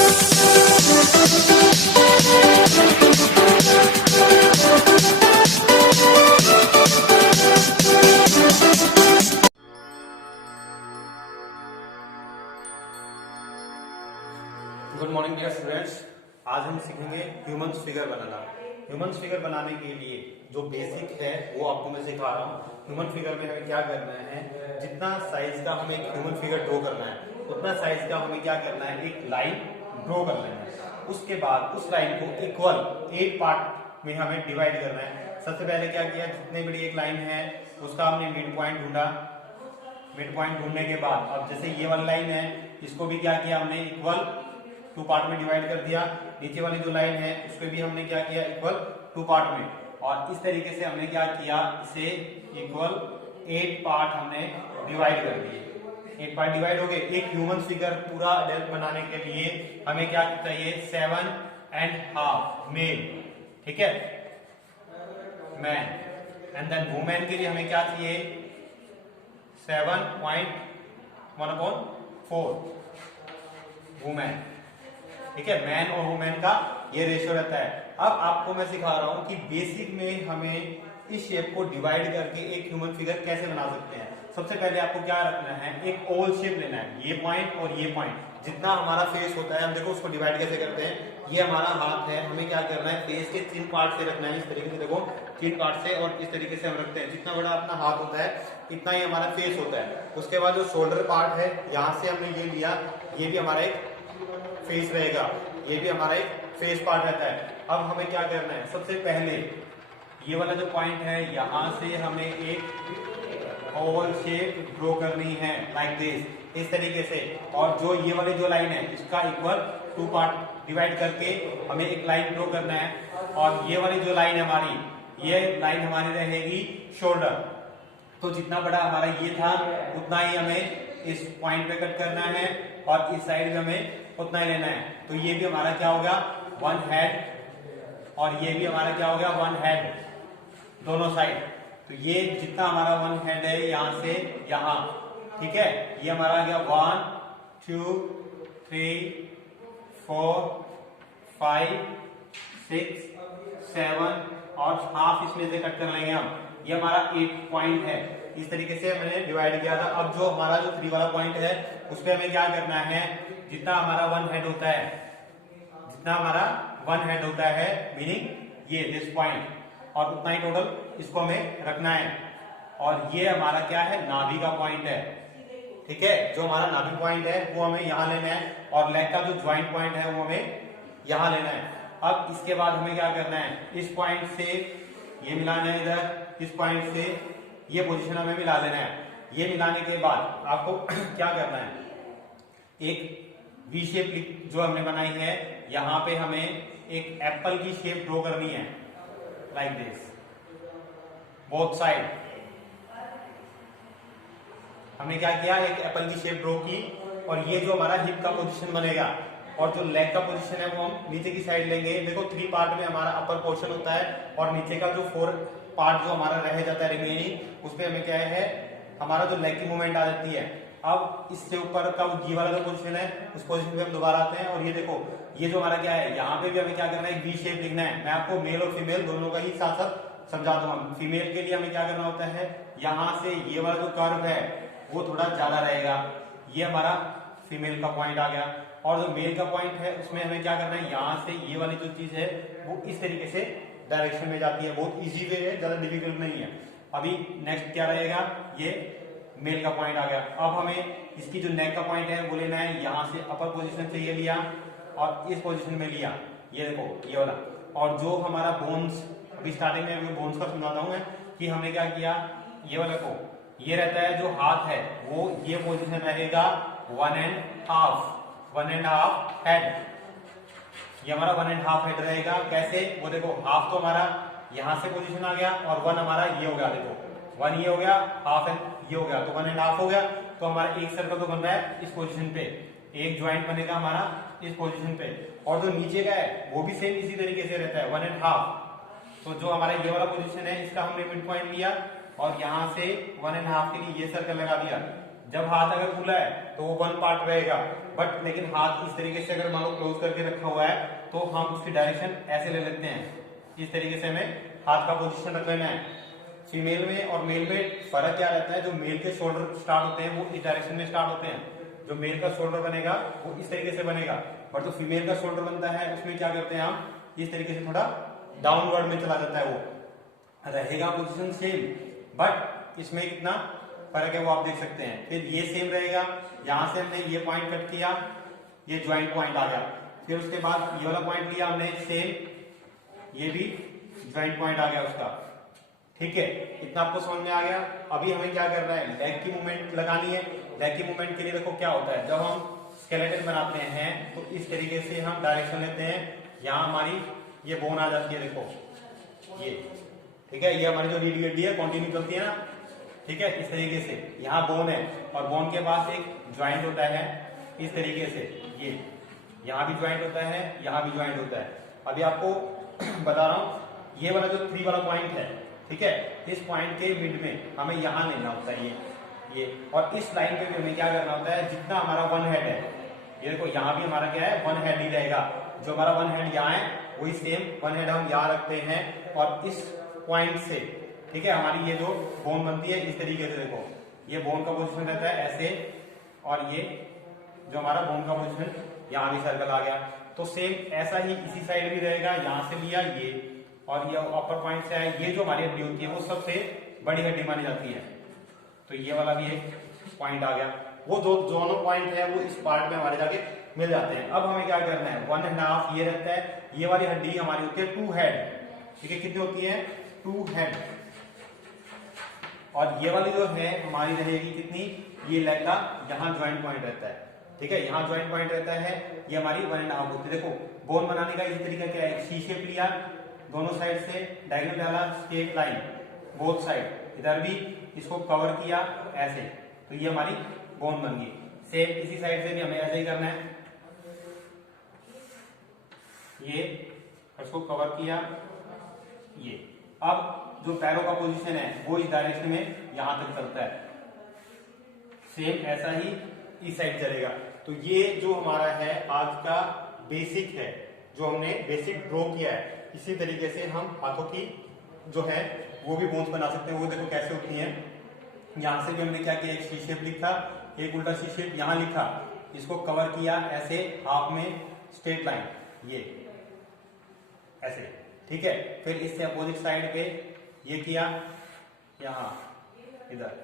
Good morning dear students. आज हम सीखेंगे ह्यूमन फिगर बनाना। ह्यूमन फिगर बनाने के लिए जो बेसिक है वो आपको मैं सिखा रहा हूँ। ह्यूमन फिगर में हमें क्या करना है, जितना साइज का हमें एक ह्यूमन फिगर ड्रॉ करना है उतना साइज का हमें क्या करना है, एक लाइन ड्रॉ कर लेना है। उसके बाद उस लाइन को इक्वल 8 पार्ट में हमें डिवाइड करना है। सबसे पहले क्या किया, जितने बड़ी एक लाइन है उसका हमने मिड पॉइंट ढूंढा। मिड पॉइंट ढूंढने के बाद अब जैसे ये वाली लाइन है इसको भी क्या किया हमने, इक्वल 2 पार्ट में डिवाइड कर दिया। नीचे वाली जो लाइन है उसको भी हमने क्या किया, इक्वल 2 पार्ट में। और इस तरीके से हमने क्या किया, इसे इक्वल 8 पार्ट हमने डिवाइड कर दिए। 8 पार्ट डिवाइड हो गए। एक ह्यूमन फिगर पूरा अडल्ट बनाने के लिए हमें क्या चाहिए, 7.5 मेल, ठीक है, मैन। एंड देन वुमेन के लिए हमें क्या चाहिए, 7.1/4 वुमेन, ठीक है। मैन और वुमेन का ये रेशियो रहता है। अब आपको मैं सिखा रहा हूं कि बेसिक में हमें इस शेप को डिवाइड करके एक ह्यूमन फिगर कैसे बना सकते हैं। सबसे पहले आपको क्या रखना है, एक ओवल शेप लेना है। ये पॉइंट और ये पॉइंट जितना हमारा फेस होता है, हम देखो उसको डिवाइड कैसे करते हैं। ये हमारा हाथ है, हमें क्या करना है, फेस के 3 पार्ट से रखना है। इस तरीके से देखो 3 पार्ट से, और इस तरीके से हम रखते हैं। जितना बड़ा अपना हाथ होता है इतना ही हमारा फेस होता है। उसके बाद जो शोल्डर पार्ट है, यहाँ से हमने ये लिया, ये भी हमारा एक फेस रहेगा, ये भी हमारा एक फेस पार्ट रहता है। अब हमें क्या करना है, सबसे पहले ये वाला जो पॉइंट है यहाँ से हमें एक ओवल शेप ड्रॉ करनी है, लाइक दिस, इस तरीके से। और जो ये वाली जो लाइन है इसका इक्वल 2 पार्ट डिवाइड करके हमें एक लाइन ड्रॉ करना है। और ये वाली जो लाइन हमारी, ये लाइन हमारी रहेगी शोल्डर। तो जितना बड़ा हमारा ये था उतना ही हमें इस पॉइंट पे कट करना है, और इस साइड में हमें उतना ही लेना है। तो ये भी हमारा क्या होगा, 1 हेड, और ये भी हमारा क्या होगा, 1 हेड, दोनों साइड। तो ये जितना हमारा 1 हेड है यहाँ से यहाँ, ठीक है, ये हमारा आ गया 1 2 3 4 5 6 7, और हाफ इसमें से कट कर लेंगे हम। ये हमारा 8 पॉइंट है। इस तरीके से मैंने डिवाइड किया था। अब जो हमारा जो 3 वाला पॉइंट है उस पर हमें क्या करना है, जितना हमारा 1 हेड होता है, जितना हमारा 1 हेड होता है, मीनिंग ये दिस पॉइंट, और उतना ही टोटल इसको हमें रखना है। और ये हमारा क्या है, नाभि का पॉइंट है, ठीक है। जो हमारा नाभि पॉइंट है वो हमें यहाँ लेना है, और लेग का जो ज्वाइंट पॉइंट है वो हमें यहाँ लेना है। अब इसके बाद हमें क्या करना है, इस पॉइंट से ये मिलाना है, इधर इस पॉइंट से ये पोजीशन हमें मिला लेना है। ये मिलाने के बाद आपको क्या करना है, एक वी शेप जो हमने बनाई है, यहाँ पे हमें एक एप्पल की शेप ड्रॉ करनी है, लाइक दिस, बोथ साइड। हमने क्या किया, एक एप्पल की शेप ड्रॉ की, और ये जो हमारा हिप का पोजीशन बनेगा, और जो लेग का पोजीशन है वो हम नीचे की साइड लेंगे। देखो 3 पार्ट में हमारा अपर पोर्शन होता है, और नीचे का जो 4 पार्ट जो हमारा रह जाता है रिमेनिंग, उसमें हमें क्या है, हमारा जो लेग की मूवमेंट आ जाती है। अब इससे ऊपर का ये वाला जो पोजीशन है उस पोजीशन पे हम दोबारा आते हैं, और ये देखो ये जो हमारा क्या है, यहाँ पे भी हमें क्या करना है, वी शेप लिखना है। मैं आपको मेल और फीमेल दोनों का ही साथ साथ समझा दूंगा। फीमेल के लिए हमें क्या करना होता है, यहाँ से ये वाला जो कर्व है वो थोड़ा ज्यादा रहेगा, ये हमारा फीमेल का पॉइंट आ गया। और जो मेल का पॉइंट है उसमें हमें क्या करना है, यहाँ से ये वाली जो चीज है वो इस तरीके से डायरेक्शन में जाती है। बहुत इजी वे है, ज्यादा डिफिकल्ट नहीं है। अभी नेक्स्ट क्या रहेगा, ये मेल का पॉइंट आ गया। अब हमें इसकी जो नेक का पॉइंट है वो लेना है, यहाँ से अपर पोजीशन से ये लिया और इस पोजीशन में लिया, ये देखो ये वाला। और जो हमारा बोन्स, अभी स्टार्टिंग में मैं बोन्स का समझाता हूँ मैं, कि हमने क्या किया, ये वाला को ये रहता है जो हाथ है वो ये पोजीशन रहेगा 1.5 हेड। ये हमारा 1.5 हेड रहेगा। कैसे, वो देखो हाफ तो हमारा यहाँ से पोजीशन आ गया, और 1 हमारा ये हो गया, देखो 1 ये हो गया, हाफ ये हो गया, तो 1.5 हो गया। तो हमारा एक सर्कल तो बन रहा है इस पोजीशन पे, एक ज्वाइंट बनेगा हमारा इस पोजीशन पे, और जो नीचे का है वो भी सेम इसी तरीके से रहता है 1.5। तो जो हमारा ये वाला पोजीशन है इसका हमने मिड पॉइंट लिया, और यहाँ से 1.5 के लिए ये सर्कल लगा दिया। जब हाथ अगर खुला है तो वो वन पार्ट रहेगा, बट लेकिन हाथ इस तरीके से अगर मान लो क्लोज करके रखा हुआ है तो हम उसकी डायरेक्शन ऐसे ले लेते हैं। इस तरीके से हमें हाथ का पोजीशन रख लेना है। फीमेल में और मेल में फर्क क्या रहता है, जो मेल के शोल्डर स्टार्ट होते हैं वो इस डायरेक्शन में स्टार्ट होते हैं, जो मेल का शोल्डर बनेगा वो इस तरीके से बनेगा, बट जो फीमेल का शोल्डर बनता है उसमें क्या करते हैं हम, इस तरीके से थोड़ा डाउनवर्ड में चला जाता है, वो रहेगा पोजीशन सेम, बट इसमें कितना फर्क है वो आप देख सकते हैं। फिर ये सेम रहेगा, यहां से हमने ये पॉइंट कट किया, ये ज्वाइंट पॉइंट आ गया, फिर उसके बाद ये वाला पॉइंट लिया हमने सेम, ये भी ज्वाइंट पॉइंट आ गया उसका। ठीक है, इतना आपको समझ में आ गया। अभी हमें क्या करना है, लेग की मूवमेंट लगानी है। लेग की मूवमेंट के लिए देखो क्या होता है, जब हम स्केलेटन बनाते हैं तो इस तरीके से हम डायरेक्शन लेते हैं, यहाँ हमारी ये बोन आ जाती है, देखो ये, ठीक है, ये हमारी जो रीढ़ की हड्डी है कंटिन्यू चलती है ना, ठीक है, इस तरीके से यहाँ बोन है और बोन के पास एक ज्वाइंट होता है इस तरीके से, ये यहाँ भी ज्वाइंट होता है, यहाँ भी ज्वाइंट होता है। अभी आपको बता रहा हूँ, ये वाला जो 3 वाला पॉइंट है, ठीक है, इस पॉइंट के मिड में हमें यहाँ लेना होता है ये, और इस लाइन पे भी हमें क्या करना होता है, जितना हमारा वन हेड है, ये देखो यहाँ भी हमारा क्या है, वन हेड ही रहेगा, जो हमारा वन हेड यहाँ है वही सेम वन हेड हम यहाँ रखते हैं, और इस पॉइंट से, ठीक है, हमारी ये जो बोन बनती है इस तरीके से, देखो ये बोन का पोजिशन रहता है ऐसे, और ये जो हमारा बोन का पोजिशन यहाँ भी सर्कल आ गया, तो सेम ऐसा ही इसी साइड भी रहेगा, यहाँ से लिया ये, और ये अपर पॉइंट से आया, ये जो हमारी हड्डी होती है वो सबसे बड़ी हड्डी मानी जाती है, तो ये वाला भी एक पॉइंट आ गया। वो जो दोनों पॉइंट है वो इस पार्ट में हमारे जाके मिल जाते हैं। अब हमें क्या करना है, 1.5 ये रहता है, ये वाली हड्डी हमारी होती है 2 हेड, ठीक है, कितनी होती है 2 हेड, और ये वाली जो है हमारी रहेगी कितनी, ये लेग का यहाँ ज्वाइंट पॉइंट रहता है, ठीक है, यहाँ ज्वाइंट पॉइंट रहता है, ये हमारी 1.5 होती है। देखो बोन बनाने का इसी तरीका क्या है, सी शेप लिया, दोनों साइड से डायगोनल डाला, स्ट्रेट लाइन बोथ साइड, इधर भी इसको कवर किया ऐसे, तो ये हमारी बोन बन गई। सेम इसी साइड से भी हमें ऐसे ही करना है, ये इसको कवर किया, ये अब जो पैरों का पोजीशन है वो इस डायरेक्शन में यहां तक चलता है, सेम ऐसा ही इस साइड चलेगा। तो ये जो हमारा है आज का बेसिक है, जो हमने बेसिक ड्रॉ किया है, इसी तरीके से हम हाथों की जो है वो भी बोन्स बना सकते हैं। वो देखो कैसे होती हैं, यहां से भी हमने क्या किया, एक सी शेप लिखा, एक उल्टा सी शेप यहां लिखा, इसको कवर किया ऐसे हाफ में स्ट्रेट लाइन, ये ऐसे, ठीक है, फिर इससे अपोजिट साइड पे ये किया यहां इधर,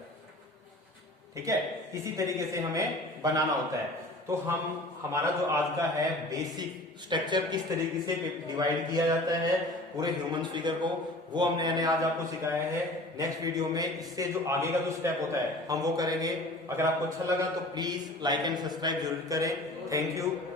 ठीक है, इसी तरीके से हमें बनाना होता है। तो हमारा जो आज का है बेसिक स्ट्रक्चर, किस तरीके से डिवाइड किया जाता है पूरे ह्यूमन फिगर को, वो हमने आज आपको सिखाया है। नेक्स्ट वीडियो में इससे जो आगे का जो स्टेप होता है हम वो करेंगे। अगर आपको अच्छा लगा तो प्लीज लाइक एंड सब्सक्राइब जरूर करें। Thank you.